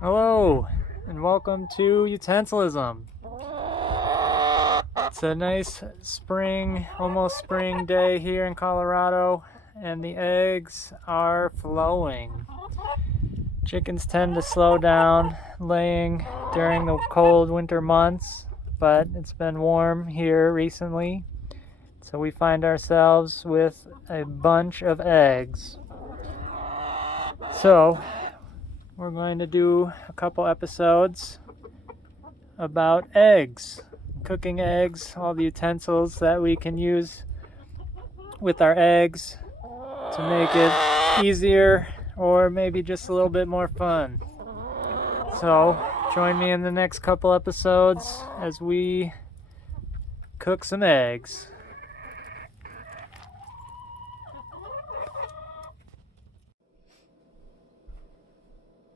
Hello, and welcome to Utensilism. It's a nice spring, almost spring day here in Colorado, and the eggs are flowing. Chickens tend to slow down laying during the cold winter months, but it's been warm here recently, so we find ourselves with a bunch of eggs. So, we're going to do a couple episodes about eggs, cooking eggs, all the utensils that we can use with our eggs to make it easier or maybe just a little bit more fun. So, join me in the next couple episodes as we cook some eggs.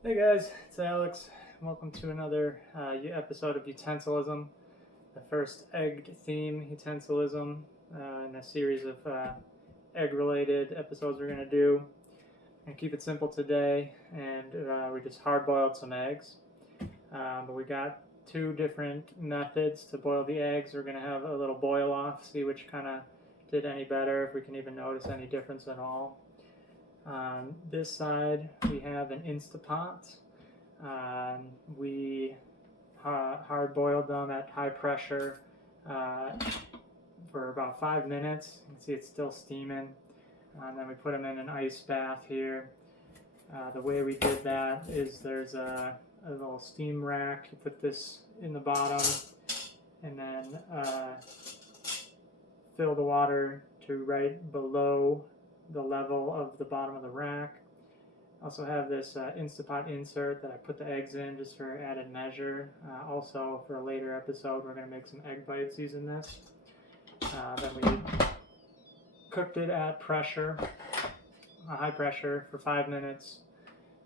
Hey guys, it's Alex. Welcome to another episode of Utensilism, the first egg theme Utensilism in a series of egg-related episodes we're going to do. I'm going to keep it simple today, and we just hard-boiled some eggs. But we got two different methods to boil the eggs. We're going to have a little boil-off, see which kind of did any better, if we can even notice any difference at all. On this side, we have an Instapot. We hard-boiled them at high pressure for about 5 minutes. You can see it's still steaming. And then we put them in an ice bath here. The way we did that is there's a little steam rack. You put this in the bottom and then fill the water to right below the level of the bottom of the rack. I also have this Instapot insert that I put the eggs in just for added measure. Also, for a later episode, we're going to make some egg bites using this. Then we cooked it at pressure, high pressure, for 5 minutes.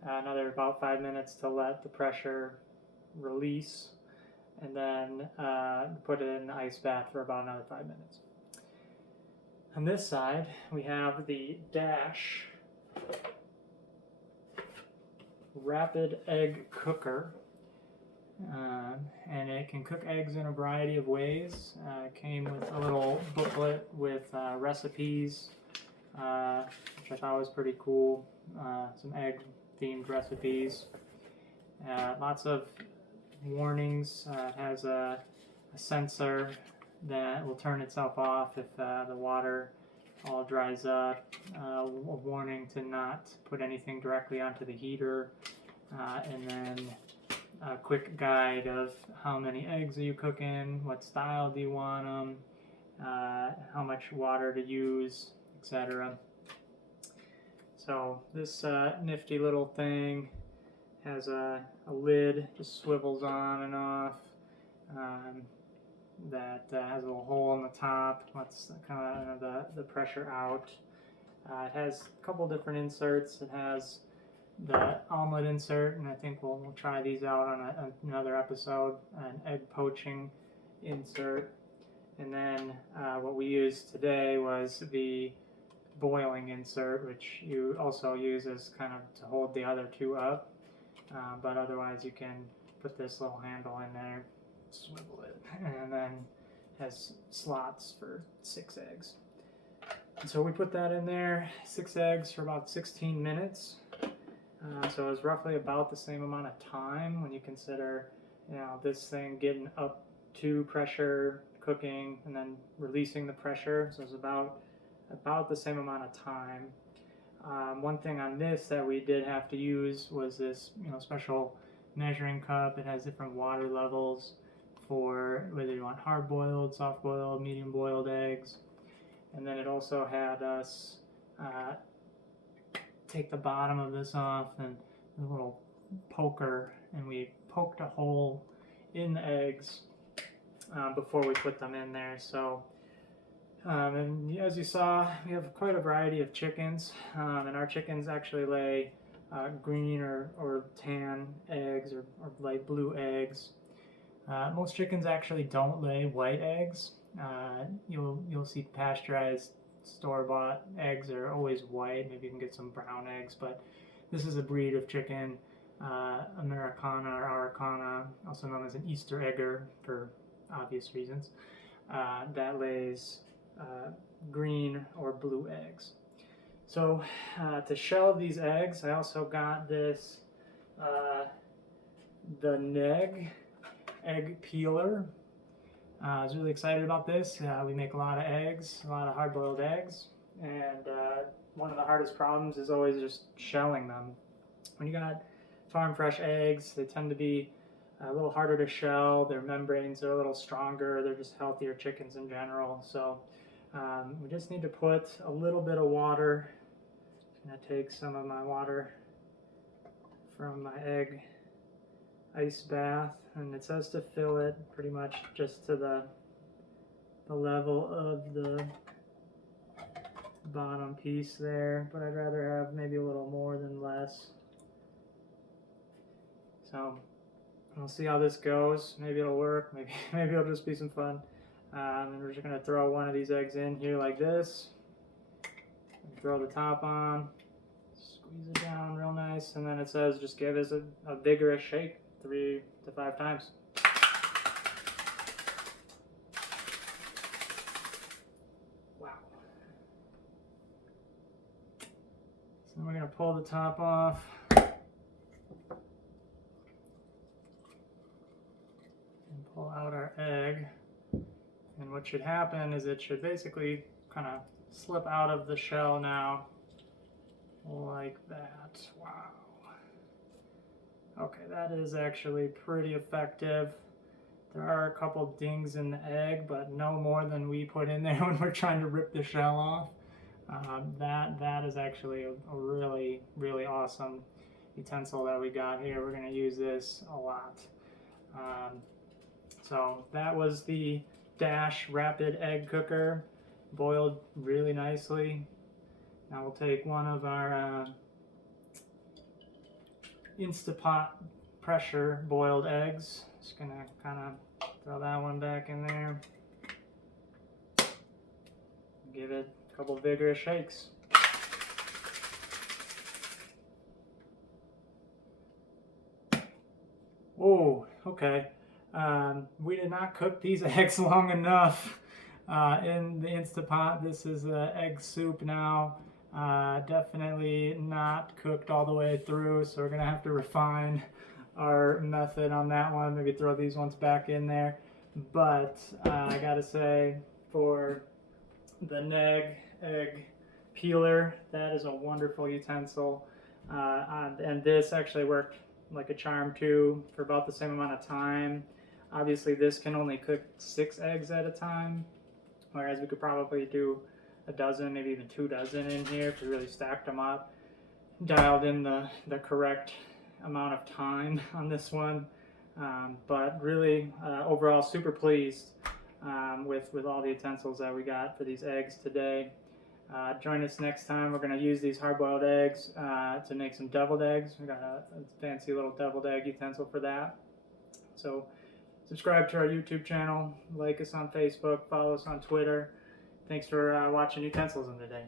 Another about 5 minutes to let the pressure release, and then put it in the ice bath for about another 5 minutes. On this side, we have the Dash Rapid Egg Cooker, and it can cook eggs in a variety of ways. It came with a little booklet with recipes, which I thought was pretty cool. Some egg-themed recipes. Lots of warnings. It has a sensor that will turn itself off if the water all dries up. A warning to not put anything directly onto the heater, and then a quick guide of how many eggs are you cooking, what style do you want them, how much water to use, etc. So this nifty little thing has a lid, just swivels on and off. That has a little hole in the top, lets kind of the pressure out. It has a couple different inserts. It has the omelet insert, and I think we'll try these out on another episode, an egg poaching insert. And then what we used today was the boiling insert, which you also use as kind of to hold the other two up. But otherwise you can put this little handle in there, swivel it, and then has slots for 6 eggs. And so we put that in there, 6 eggs for about 16 minutes. So it was roughly about the same amount of time when you consider, this thing getting up to pressure, cooking, and then releasing the pressure. So it's about the same amount of time. One thing on this that we did have to use was this, special measuring cup. It has different water levels for whether you want hard-boiled, soft-boiled, medium-boiled eggs. And then it also had us take the bottom of this off and a little poker, and we poked a hole in the eggs before we put them in there. So, and as you saw, we have quite a variety of chickens, and our chickens actually lay green or tan eggs or light blue eggs. Most chickens actually don't lay white eggs. You'll see pasteurized store-bought eggs are always white. Maybe you can get some brown eggs, but this is a breed of chicken, a Americana or Araucana, also known as an Easter egger for obvious reasons, that lays green or blue eggs. So to shell these eggs, I also got this, the Neg egg peeler. I was really excited about this. We make a lot of eggs, a lot of hard-boiled eggs, and one of the hardest problems is always just shelling them. When you got farm fresh eggs, they tend to be a little harder to shell. Their membranes are a little stronger. They're just healthier chickens in general. So we just need to put a little bit of water. I'm going to take some of my water from my egg ice bath, and it says to fill it pretty much just to the level of the bottom piece there, but I'd rather have maybe a little more than less. So we'll see how this goes. Maybe it'll work, maybe it'll just be some fun. And we're just gonna throw one of these eggs in here like this, and throw the top on, squeeze it down real nice, and then it says just give us a vigorous shake 3 to 5 times. Wow. So we're gonna pull the top off. Pull out our egg, and what should happen is it should basically kind of slip out of the shell now, like that. Wow. Okay, that is actually pretty effective. There are a couple dings in the egg, but no more than we put in there when we're trying to rip the shell off. That is actually a really, really awesome utensil that we got here. We're going to use this a lot. So that was the Dash Rapid Egg Cooker, boiled really nicely. Now we'll take one of our Instapot pressure boiled eggs. Just gonna kind of throw that one back in there. Give it a couple vigorous shakes. Oh, okay. We did not cook these eggs long enough in the Instapot. This is egg soup now. Definitely not cooked all the way through, so we're gonna have to refine our method on that one. Maybe throw these ones back in there. But I gotta say, for the Neg egg peeler, that is a wonderful utensil. And this actually worked like a charm too, for about the same amount of time. Obviously this can only cook 6 eggs at a time, whereas we could probably do a dozen, maybe even 2 dozen in here if we really stacked them up. Dialed in the correct amount of time on this one, but really overall super pleased with all the utensils that we got for these eggs today. Join us next time. We're going to use these hard-boiled eggs to make some deviled eggs. We got a fancy little deviled egg utensil for that. So subscribe to our YouTube channel, like us on Facebook, follow us on Twitter. Thanks for watching Utensils in the Day.